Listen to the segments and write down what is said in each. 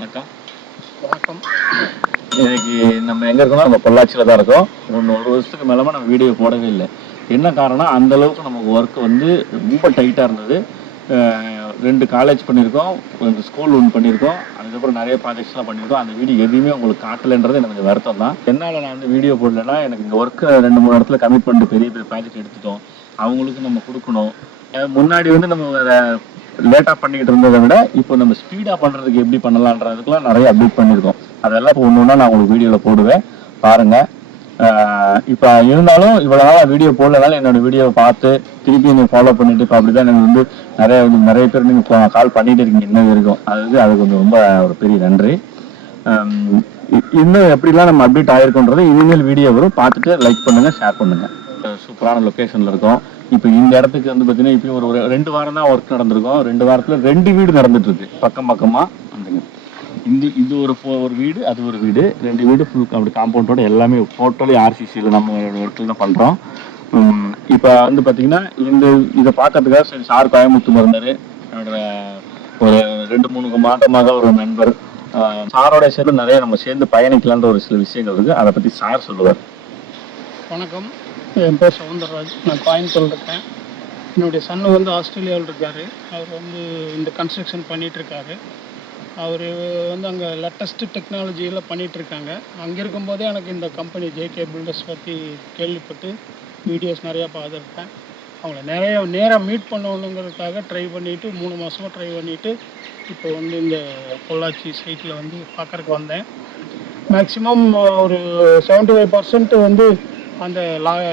வணக்கம். வணக்கம். இன்னைக்கு நம்ம எங்கே இருக்கோம்னா நம்ம பொள்ளாச்சியில் தான் இருக்கோம். ஒரு வருஷத்துக்கு மேலமாக நம்ம வீடியோ போடவே இல்லை. என்ன காரணம், அந்தளவுக்கு நமக்கு ஒர்க் வந்து ரொம்ப டைட்டாக இருந்தது. 2 காலேஜ் பண்ணியிருக்கோம், 2 ஸ்கூல் ஒன்று பண்ணியிருக்கோம், அதுக்கப்புறம் நிறைய ப்ராஜெக்ட்ஸ்லாம் பண்ணியிருக்கோம். அந்த வீடியோ எதுவுமே உங்களுக்கு காட்டலைன்றது எனக்கு கொஞ்சம் வருத்தம் தான். என்னால் நான் வந்து வீடியோ போடலைன்னா எனக்கு இந்த ஒர்க்கை 2-3 இடத்துல கமிட் பண்ணிட்டு பெரிய பெரிய ப்ராஜெக்ட் எடுத்துட்டோம், அவங்களுக்கு நம்ம கொடுக்கணும். முன்னாடி வந்து நம்ம லேட்டாக பண்ணிக்கிட்டு இருந்ததை விட இப்போ நம்ம ஸ்பீடாக பண்ணுறதுக்கு எப்படி பண்ணலான்றதுக்குலாம் நிறைய அப்டேட் பண்ணியிருக்கோம். அதெல்லாம் இப்போ ஒன்று ஒன்றா நான் உங்களுக்கு வீடியோவில் போடுவேன், பாருங்கள். இப்போ இருந்தாலும் இவ்வளோ நாளாக வீடியோ போடலனாலும் என்னோடய வீடியோவை பார்த்து திருப்பி நீங்கள் ஃபாலோ பண்ணிவிட்டு இப்போ அப்படி தான் எனக்கு வந்து நிறைய பேர் நீங்கள் கால் பண்ணிகிட்டு இருக்கீங்க இன்னும் இருக்கும். அது கொஞ்சம் ரொம்ப ஒரு பெரிய நன்றி. இன்னும் எப்படிலாம் நம்ம அப்டேட் ஆகிருக்கோன்றது இனிமேல் வீடியோ வரும், பார்த்துட்டு லைக் பண்ணுங்கள், ஷேர் பண்ணுங்கள். சூப்பரான லொக்கேஷனில் இருக்கும். இப்போ இந்த இடத்துக்கு வந்து பார்த்தீங்கன்னா இப்பயும் ஒரு 2 வாரம் தான் ஒர்க் நடந்திருக்கும். 2 வாரத்தில் 2 வீடு நடந்துட்டுருக்கு பக்கமாக. வந்துங்க, இது ஒரு வீடு, அது ஒரு வீடு, 2 வீடு ஃபுல் அப்படி காம்பவுண்டோட எல்லாமே டோட்டலி ஆர்சிசியில் நம்ம ஒர்க்கில் தான் பண்ணுறோம். இப்போ வந்து பார்த்தீங்கன்னா இதை பார்க்கறதுக்காக சரி சார் கோயம்புத்தூர் இருந்தார். என்னோட ஒரு 2-3 மாதமாக ஒரு நண்பர் சாரோட சேர்ந்து நிறைய நம்ம சேர்ந்து பயணிக்கலான்ற ஒரு சில விஷயங்கள் இருக்குது. அதை பற்றி சார் சொல்லுவார். வணக்கம், என் பேர் சவுந்தரராஜ். நான் கோயம்புத்தூர் இருக்கேன். என்னுடைய சன்னு வந்து ஆஸ்திரேலியாவில் இருக்கார். அவர் வந்து இந்த கன்ஸ்ட்ரக்ஷன் பண்ணிகிட்ருக்காரு. அவர் வந்து அங்கே லேட்டஸ்ட்டு டெக்னாலஜியில் பண்ணிகிட்ருக்காங்க. அங்கே இருக்கும்போதே எனக்கு இந்த கம்பெனி ஜேகே பில்டர்ஸ் பற்றி கேள்விப்பட்டு வீடியோஸ் நிறையா பார்த்துருக்கேன். அவங்கள நேராக மீட் பண்ணணுங்கிறதுக்காக ட்ரை பண்ணிவிட்டு 3 மாதமாக ட்ரை பண்ணிவிட்டு இப்போ வந்து இந்த பொள்ளாச்சி சைட்டில் வந்து பார்க்குறக்கு வந்தேன். மேக்ஸிமம் ஒரு 75% வந்து அந்த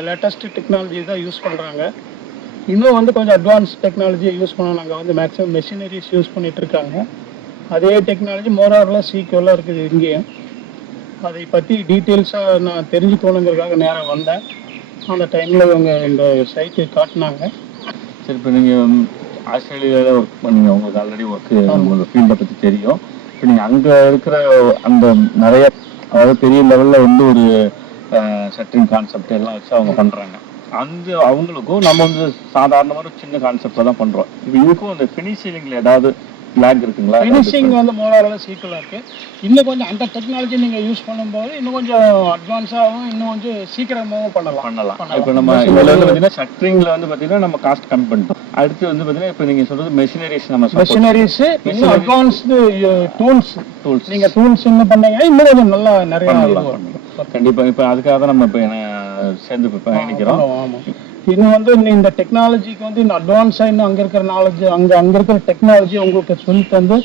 லேட்டஸ்ட்டு டெக்னாலஜி தான் யூஸ் பண்ணுறாங்க. இன்னும் வந்து கொஞ்சம் அட்வான்ஸ் டெக்னாலஜியை யூஸ் பண்ணோம். நாங்கள் வந்து மேக்ஸிமம் மெஷினரிஸ் யூஸ் பண்ணிகிட்ருக்காங்க. அதே டெக்னாலஜி மோரார்லாம் சீக்கிரலாம் இருக்குது இங்கேயும். அதை பற்றி டீட்டெயில்ஸாக நான் தெரிஞ்சுக்கணுங்கிறதுக்காக நேராக வந்தேன். அந்த டைமில் இவங்க இந்த சைட்டு காட்டினாங்க. சரி, இப்போ நீங்கள் ஆஸ்திரேலியாவில் ஒர்க் பண்ணீங்க, உங்களுக்கு ஆல்ரெடி ஒர்க்கு உங்கள் ஃபீல்டை பற்றி தெரியும். இப்போ நீங்கள் அங்கே இருக்கிற அந்த நிறைய அதாவது பெரிய லெவலில் வந்து ஒரு ஷட்டரிங் கான்செப்ட் எல்லாம் வச்சு அவங்க பண்ணுறாங்க. அவங்களுக்கும் நம்ம வந்து சாதாரணமான சின்ன கான்செப்டில் தான் பண்ணுறோம். இப்போ இதுக்கும் அந்த ஃபினிஷிங்கில் ஏதாவது பிளாக் இருக்குங்களா? ஃபினிஷிங் வந்து மோராரில் சீக்கிரம் இருக்குது. இன்னும் கொஞ்சம் அந்த டெக்னாலஜி நீங்கள் யூஸ் பண்ணும்போது இன்னும் கொஞ்சம் அட்வான்ஸாகவும் இன்னும் கொஞ்சம் சீக்கிரமாகவும் பண்ணலாம். இப்போ நம்ம இதில் வந்து பார்த்தீங்கன்னா ஷட்டரிங்கில் வந்து பார்த்தீங்கன்னா நம்ம காஸ்ட் கம்மி பண்ணிட்டோம். அடுத்து வந்து பார்த்தீங்கன்னா இப்போ நீங்கள் சொல்கிறது மெஷினரிஸ், இன்னும் அட்வான்ஸ்டு டூல்ஸ் நீங்கள் டூல்ஸ் இன்னும் பண்ணீங்க இன்னும் கொஞ்சம் நல்லா நிறையா கண்டிப்பாக. இப்போ அதுக்காக தான் நம்ம இப்போ சேர்ந்து இப்போ பயணிக்கிறோம். இன்னும் வந்து இந்த டெக்னாலஜிக்கு வந்து இன்னும் அட்வான்ஸாக இன்னும் அங்கே இருக்கிற நாலேஜ் அங்கே இருக்கிற டெக்னாலஜி உங்களுக்கு சொல்லி தந்து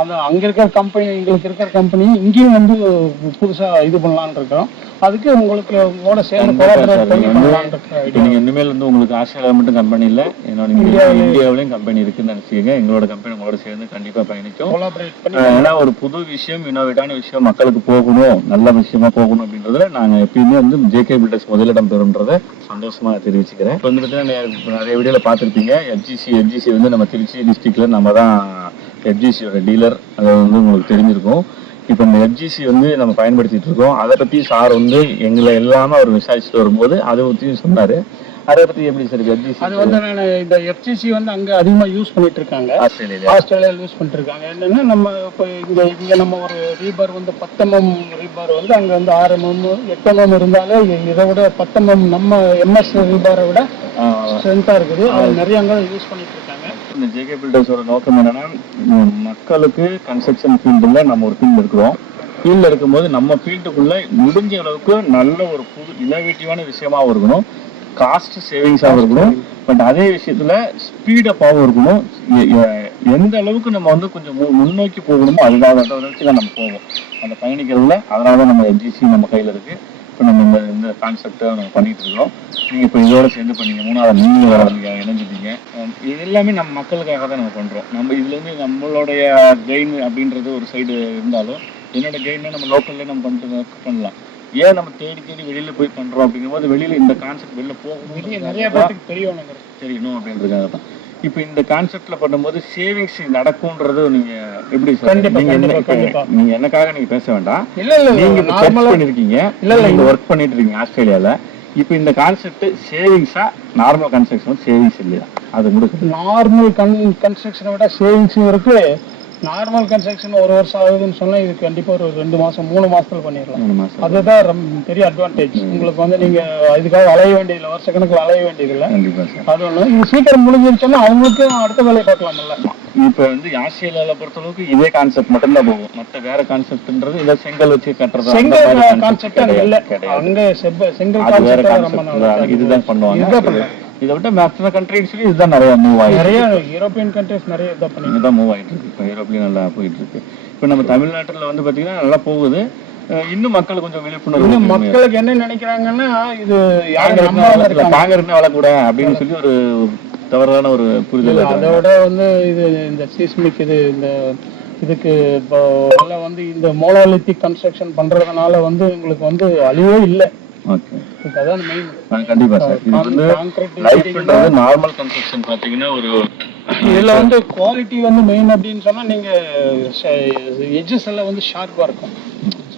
அந்த அங்கே இருக்கிற கம்பெனி எங்களுக்கு இருக்கிற கம்பெனி இங்கேயும் வந்து புதுசாக இது பண்ணலான்னு இருக்கிறோம். அதுக்கு உங்களுக்கு உங்களோட சேர்ந்து நீங்கள் இனிமேல் வந்து உங்களுக்கு ஆஸ்திரேலியா மட்டும் கம்பெனி இல்லை, என்னோட இந்தியாவிலையும் கம்பெனி இருக்குன்னு நினச்சிக்கங்க. எங்களோட கம்பெனி உங்களோட சேர்ந்து கண்டிப்பாக பயணிக்கும். ஏன்னா ஒரு புது விஷயம், இன்னோவேட்டான விஷயம் மக்களுக்கு போகணும், நல்ல விஷயமா போகணும் அப்படின்றதுல நாங்கள் எப்பயுமே வந்து ஜேகே பில்டர்ஸ் முதலிடம் பெறும்ன்றதை சந்தோஷமாக தெரிவிச்சுக்கிறேன். இப்போ வந்து பார்த்தீங்கன்னா நிறைய வீடியோவில் பார்த்துருப்பீங்க. எஃப்ஜிசி வந்து நம்ம திருச்சி டிஸ்ட்ரிக்டில் நம்ம தான் எஃப்ஜிசியோட டீலர். அது வந்து உங்களுக்கு தெரிஞ்சிருக்கும். இப்போ இந்த எஃப்ஜிசி வந்து நம்ம பயன்படுத்திட்டு இருக்கோம். அதை பற்றி சார் வந்து எங்களை எல்லாமே அவர் விசாரிச்சுட்டு வரும்போது அதை பற்றியும் சொன்னார். அதை பற்றி எப்படி சார் எஃப்ஜிசி? அது வந்து நான் இந்த எஃப்ஜிசி வந்து அங்கே அதிகமாக யூஸ் பண்ணிட்டு இருக்காங்க, ஆஸ்திரேலியாவில் யூஸ் பண்ணிட்டு இருக்காங்க. என்னன்னா நம்ம இப்போ இங்கே நம்ம ஒரு ரீபார் வந்து 10 mm ரீபார் வந்து அங்கே வந்து 6 mm 8 mm இருந்தாலே இதை விட 10 mm நம்ம எம்எஸ் ரீபாரை விட ஸ்ட்ரென்த்தாக இருக்குது. அது நிறைய அங்கே யூஸ் பண்ணிட்டு இருக்காங்க. இந்த ஜேகே பில்டர்ஸோட நோக்கம் என்னன்னா, மக்களுக்கு கன்ஸ்ட்ரக்ஷன் ஃபீல்டில் நம்ம ஒரு ஃபீல்டு இருக்கிறோம். ஃபீல்டில் இருக்கும்போது நம்ம ஃபீல்டுக்குள்ளே முடிஞ்ச அளவுக்கு நல்ல ஒரு புது இன்னோவேட்டிவான விஷயமாகவும் இருக்கணும், காஸ்ட் சேவிங்ஸாகவும் இருக்கணும், பட் அதே விஷயத்தில் ஸ்பீடப்பாகவும் இருக்கணும். எந்த அளவுக்கு நம்ம வந்து கொஞ்சம் முன்னோக்கி போகணுமோ அதுக்காக வச்சு தான் நம்ம போவோம் அந்த பயணிக்கிறதுல. அதனால தான் நம்ம எஃப்ஜிசி நம்ம கையில் இருக்குது. இப்போ நம்ம இந்த கான்செப்டை நம்ம பண்ணிகிட்டு இருக்கோம். நீங்கள் இப்போ இதோட சேர்ந்து பண்ணீங்க, 3வது நீங்கள் இணைஞ்சிட்டீங்க. இது எல்லாமே நம்ம மக்களுக்காக தான் நம்ம பண்ணுறோம். நம்ம இதில் வந்து நம்மளுடைய கெயின் அப்படின்றது ஒரு சைடு இருந்தாலும் என்னோட கெயினை நம்ம லோக்கல்லே நம்ம பண்ணலாம். ஏன் நம்ம தேடி வெளியில் போய் பண்ணுறோம் அப்படிங்கும்போது வெளியில் இந்த கான்செப்ட் வெளியில் போகும் நிறைய பேருக்கு தெரியணும் அப்படின்றதுக்காக தான். இப்போ இந்த கான்செப்ட்ல பண்ணும்போது சேவிங்ஸ் நடக்கும்ன்றது நீங்க எப்படி சார்? நீங்க என்னக்காக நீங்க பேச வேண்டாம். நீங்க பண்ணிருக்கீங்க, நீங்க ஒர்க் பண்ணிட்டு இருக்கீங்க ஆஸ்திரேலியால. இப்போ இந்த கான்செப்ட் சேவிங்ஸா நார்மல் கன்ஸ்ட்ரக்ஷன் சேவிங்ஸ் இல்லையா? அது முடிக்கும். நார்மல் கன்ஸ்ட்ரக்ஷனை விட சேவிங்ஸும் இருக்கு, நார்மல் கன்ஸ்ட்ரக்ஷன் 1 வருஷம் ஆகுதுன்னு சொன்னால் இது கண்டிப்பாக ஒரு 2 மாதம் 3 மாதத்துல பண்ணிடலாம். 3 மாதம். அதுதான் ரொம்ப பெரிய அட்வான்டேஜ். உங்களுக்கு வந்து நீங்கள் இதுக்காக அலைய வேண்டியதில்லை, வருஷக்கணக்கில் அலைய வேண்டியதில்லை. கண்டிப்பாக சார். அது ஒன்று. இது சீக்கிரம் முடிஞ்சிருச்சுன்னா அவங்களுக்கும் அடுத்த வேலையை பார்க்கலாம்ல. இப்போ வந்து ஆஸ்திரேலியாவில் பொறுத்தளவுக்கு இதே கான்செப்ட் மட்டும்தான் போகும். மற்ற வேற கான்செப்ட்ன்றது இதை செங்கல் வச்சு கட்டுறது, செங்கல் கான்செப்ட் அது இல்லை. அங்கே செங்கல் கான்செப்ட் ரொம்ப நல்லா இதுதான் பண்ணுவாங்க. இதை விட்டு மற்ற கண்ட்ரிஸ்லயும் இதுதான் நிறைய மூவ் ஆகிட்டு, நிறைய யூரோப்பியன் கண்ட்ரிஸ் நிறைய இதான் பண்ணி தான் மூவ் ஆகிட்டு இருக்கு. இப்போ யூரோப்லயும் நல்லா போயிட்டு இருக்கு. இப்போ நம்ம தமிழ்நாட்டில் வந்து பார்த்தீங்கன்னா நல்லா போகுது. இன்னும் மக்கள் கொஞ்சம் விழிப்புணர்வு, மக்களுக்கு என்ன நினைக்கிறாங்கன்னா இது தாங்கறதுன்னு வளக்கூட அப்படின்னு சொல்லி ஒரு தவறான ஒரு புரிதல். அதோட வந்து இது இந்த சீஸ்மிக் இந்த இதுக்கு இப்போ எல்லாம் வந்து இந்த மோனோலித்திக் கன்ஸ்ட்ரக்ஷன் பண்றதுனால வந்து உங்களுக்கு வந்து அழிவே இல்லை. ஓகே, அதான் மெயின். கண்டிப்பா சார். இது வந்து லைஃப்ன்றது நார்மல் கன்ஸ்ட்ரக்ஷன் பாத்தீங்கன்னா ஒரு இதுல வந்து குவாலிட்டி வந்து மெயின் அப்படின்னு சொன்னா நீங்க எட்ஜஸ் எல்லாம் வந்து ஷார்ப்பா இருக்கும்.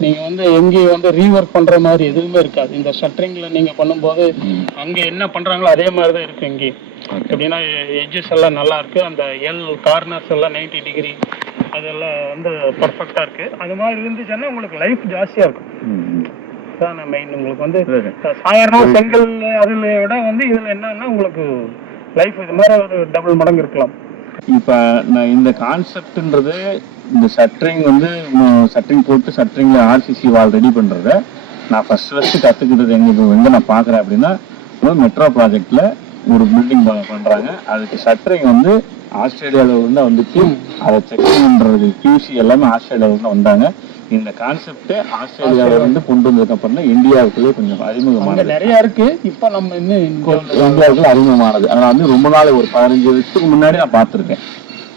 நீங்க வந்து எங்கேயும் வந்து ரீவொர்க் பண்ற மாதிரி எதுவுமே இருக்காது. இந்த ஷட்டரிங்ல நீங்க பண்ணும்போது அங்க என்ன பண்றாங்களோ அதே மாதிரி தான் இருக்கு இங்கே. எப்படின்னா எட்ஜஸ் எல்லாம் நல்லா இருக்கு, அந்த கார்னர்ஸ் எல்லாம் 90 டிகிரி அதெல்லாம் வந்து பர்ஃபெக்டா இருக்கு. அது மாதிரி இருந்துச்சுன்னா உங்களுக்கு லைஃப் ஜாஸ்தியா இருக்கும். மெயின் உங்களுக்கு வந்து சாயரம் செங்கல் அதுல விட வந்து இதுல என்னன்னா உங்களுக்கு லைஃப் இது மாதிரி ஒரு டபுள் மடங்கு இருக்கலாம். இப்ப நான் இந்த கான்செப்ட்ன்றது இந்த ஷட்டரிங் வந்து ஷட்டரிங் போட்டு ஷட்டரிங்ல ஆர்சிசி வால் ரெடி பண்றத நான் ஃபர்ஸ்ட் கத்துக்கிட்டது எங்க நான் பாக்குறேன் அப்படின்னா மெட்ரோ ப்ராஜெக்ட்ல ஒரு பில்டிங் பண்றாங்க. அதுக்கு ஷட்டரிங் வந்து ஆஸ்திரேலியாவில இருந்து வந்துச்சு. அதை செக் பண்றது QC எல்லாமே ஆஸ்திரேலியாவில இருந்து வந்தாங்க. இந்த கான்செப்ட் ஆஸ்திரேலியாவில இருந்து கொண்டு வந்ததுக்கு அப்புறம் தான் இந்தியாவுக்குள்ளே கொஞ்சம் அறிமுகமானது. நிறைய இருக்கு. இப்ப நம்ம இன்னும் இந்தியாவுக்குள்ள அறிமுகமானது. அதனால வந்து ரொம்ப நாள் ஒரு 15 வருஷத்துக்கு முன்னாடி நான் பார்த்துருக்கேன்.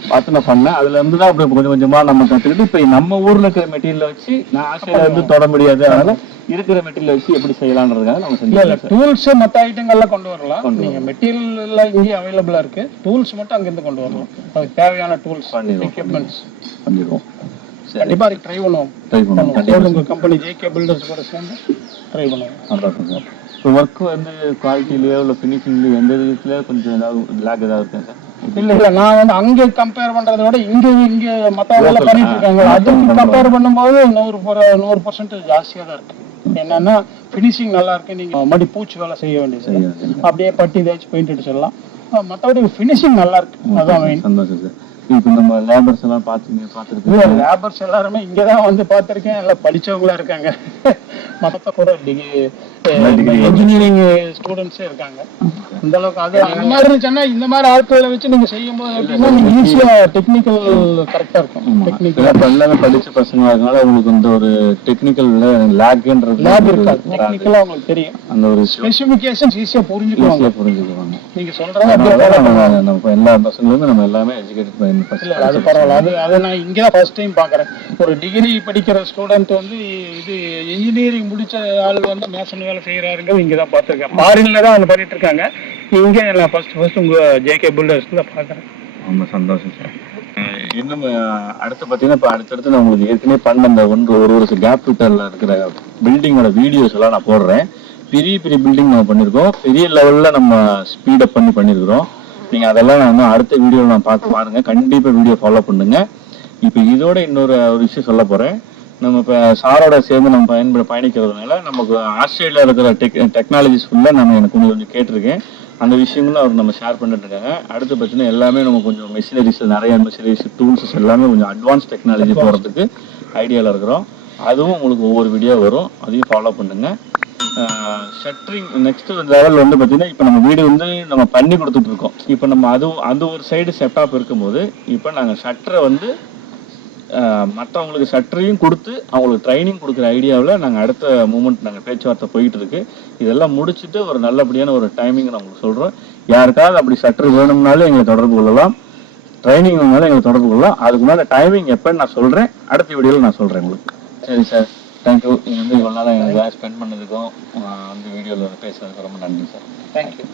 பார்த்து நான் பண்ணேன். அதுல இருந்து தான் அப்படி கொஞ்சம் கொஞ்சமா நம்ம கத்துக்கிட்டு இப்ப நம்ம ஊர்ல இருக்கிற மெட்டீரியல் வச்சு நான் ஆஸ்திரேலியா வந்து தொட முடியாது, அதனால இருக்கிற மெட்டீரியல் வச்சு எப்படி செய்யலாம்ன்றதுக்காக நம்ம செஞ்சோம். டூல்ஸ் மற்ற ஐட்டங்கள்லாம் கொண்டு வரலாம். நீங்க மெட்டீரியல் எல்லாம் இங்கே அவைலபிளா இருக்கு. டூல்ஸ் மட்டும் அங்கிருந்து கொண்டு வரலாம். அதுக்கு தேவையான டூல்ஸ் எக்யூப்மெண்ட்ஸ் பண்ணிடுவோம். கண்டிப்பா அதுக்கு ட்ரை பண்ணுவோம். உங்க கம்பெனி JK பில்டர்ஸ் கூட சேர்ந்து ட்ரை பண்ணுவோம். இப்போ ஒர்க் வந்து குவாலிட்டிலேயோ இல்லை ஃபினிஷிங்லேயோ எந்த விதத்துல கொஞ்சம் ஏதாவது லேக் ஏதாவது இருக்கேன் சார்? இல்ல நான் வந்து அங்க கம்பேர் பண்றதை விட இங்க மத்தவங்க பண்ணிட்டு இருக்காங்க. அதுக்கு கம்பேர் பண்ணும்போது 100% ஜாஸ்தியா தான் இருக்கு. என்னன்னா ஃபினிஷிங் நல்லா இருக்கு. நீங்க மறுபடி பூச்சி வேலை செய்ய வேண்டியது, அப்படியே பட்டி தேய்ச்சி பெயிண்ட் அடிச்சிடலாம். மற்றபடி ஃபினிஷிங் நல்லா இருக்கு. அதான் மெயின். சந்தோஷம் சார். இப்போ நம்ம லேபர்ஸ் எல்லாம் பார்த்துருக்கோம். லேபர்ஸ் எல்லாருமே இங்கதான் வந்து பார்த்துருக்கேன். எல்லாம் படிச்சவங்களா இருக்காங்க. மற்ற கூட இன்ஜினியரிங் ஸ்டூடெண்ட்ஸே இருக்காங்க. இந்த அளவுக்கு அது அந்த மாதிரி இருந்துச்சுன்னா இந்த மாதிரி ஆட்களை வச்சு நீங்க செய்யும் போது எப்படின்னா ஈஸியா டெக்னிக்கல் கரெக்டா இருக்கும். டெக்னிக்கல் எல்லாமே படிச்ச பசங்க அதனால உங்களுக்கு இந்த ஒரு டெக்னிக்கல் லேக் இருக்காது. டெக்னிக்கலா உங்களுக்கு தெரியும். அந்த ஒரு ஸ்பெசிஃபிகேஷன்ஸ் ஈஸியா புரிஞ்சுக்குவாங்க. நீங்க சொல்றது நம்ம எல்லா பசங்களும் நம்ம எல்லாமே எஜுகேட்டட் பண்ணி. அது பரவாயில்ல. அது நான் இங்கே ஃபர்ஸ்ட் டைம் பார்க்குறேன். ஒரு டிகிரி படிக்கிற ஸ்டூடெண்ட் வந்து இது இன்ஜினியரிங் முடிச்ச ஆள் வந்து மேசன் வேலை செய்கிறாருங்கிறது இங்கே தான் பார்த்துருக்கேன். ஃபாரின்ல தான் அவங்க பண்ணிட்டு இருக்காங்க. இங்கே நான் ஃபர்ஸ்ட் உங்கள் JK பில்டர்ஸ் தான் பார்க்குறேன். ரொம்ப சந்தோஷம் சார். இன்னும் அடுத்து பார்த்தீங்கன்னா இப்போ அடுத்தடுத்து நான் உங்களுக்கு ஏற்கனவே பண்ண அந்த ஒரு கேப் ட்விட்டரில் இருக்கிற பில்டிங்கோட வீடியோஸ் எல்லாம் நான் போடுறேன். பெரிய பெரிய பில்டிங் நம்ம பண்ணியிருக்கோம். பெரிய லெவலில் நம்ம ஸ்பீடப் பண்ணியிருக்கிறோம். நீங்கள் அதெல்லாம் நான் இன்னும் அடுத்த வீடியோவில் நான் பார்த்து பாருங்கள். கண்டிப்பாக வீடியோ ஃபாலோ பண்ணுங்க. இப்போ இதோட இன்னொரு விஷயம் சொல்ல போகிறேன். நம்ம இப்போ சாரோட சேர்ந்து நம்ம பயணிக்கிறதுனால நமக்கு ஆஸ்திரேலியா இருக்கிற டெக்னாலஜிஸ் ஃபுல்லாக நம்ம எனக்கு கொஞ்சம் கேட்டிருக்கேன். அந்த விஷயங்களும் அவர் நம்ம ஷேர் பண்ணிட்டு இருக்காங்க. அடுத்து பார்த்தீங்கன்னா எல்லாமே நம்ம கொஞ்சம் மெஷினரிஸ், நிறைய மெஷினரிஸ், டூல்ஸஸ் எல்லாமே கொஞ்சம் அட்வான்ஸ் டெக்னாலஜி போகிறதுக்கு ஐடியாவில் இருக்கிறோம். அதுவும் உங்களுக்கு ஒவ்வொரு வீடியோ வரும். அதையும் ஃபாலோ பண்ணுங்கள். ஷட்டரிங் நெக்ஸ்ட் லெவல் வந்து பார்த்தீங்கன்னா இப்போ நம்ம வீடு வந்து நம்ம பண்ணி கொடுத்துட்டு இருக்கோம். இப்போ நம்ம அது ஒரு சைடு செட்டப் இருக்கும்போது இப்போ நாங்கள் ஷட்டரை வந்து மற்றவங்களுக்கு ஷட்டரையும் கொடுத்து அவங்களுக்கு ட்ரைனிங் கொடுக்குற ஐடியாவில் நாங்கள் அடுத்த மூமெண்ட் நாங்கள் பேச்சுவார்த்தை போயிட்டு இருக்கு. இதெல்லாம் முடிச்சுட்டு ஒரு நல்லபடியான ஒரு டைமிங் நான் உங்களுக்கு சொல்கிறோம். யாருக்காவது அப்படி ஷட்டர் வேணும்னாலும் எங்களை தொடர்பு கொள்ளலாம். ட்ரைனிங் வேணும்னாலும் எங்களை தொடர்பு கொள்ளலாம். அதுக்கு மேலே டைமிங் எப்போன்னு நான் சொல்கிறேன். அடுத்த வீடியோவில் நான் சொல்கிறேன் உங்களுக்கு. சரி சார், தேங்க்யூ. நீங்கள் வந்து இவ்வளோ நாளாக எங்களுக்கு ஸ்பெண்ட் பண்ணதுக்கும் வந்து வீடியோவில் பேசுறதுக்கு ரொம்ப நன்றி சார். தேங்க்யூ.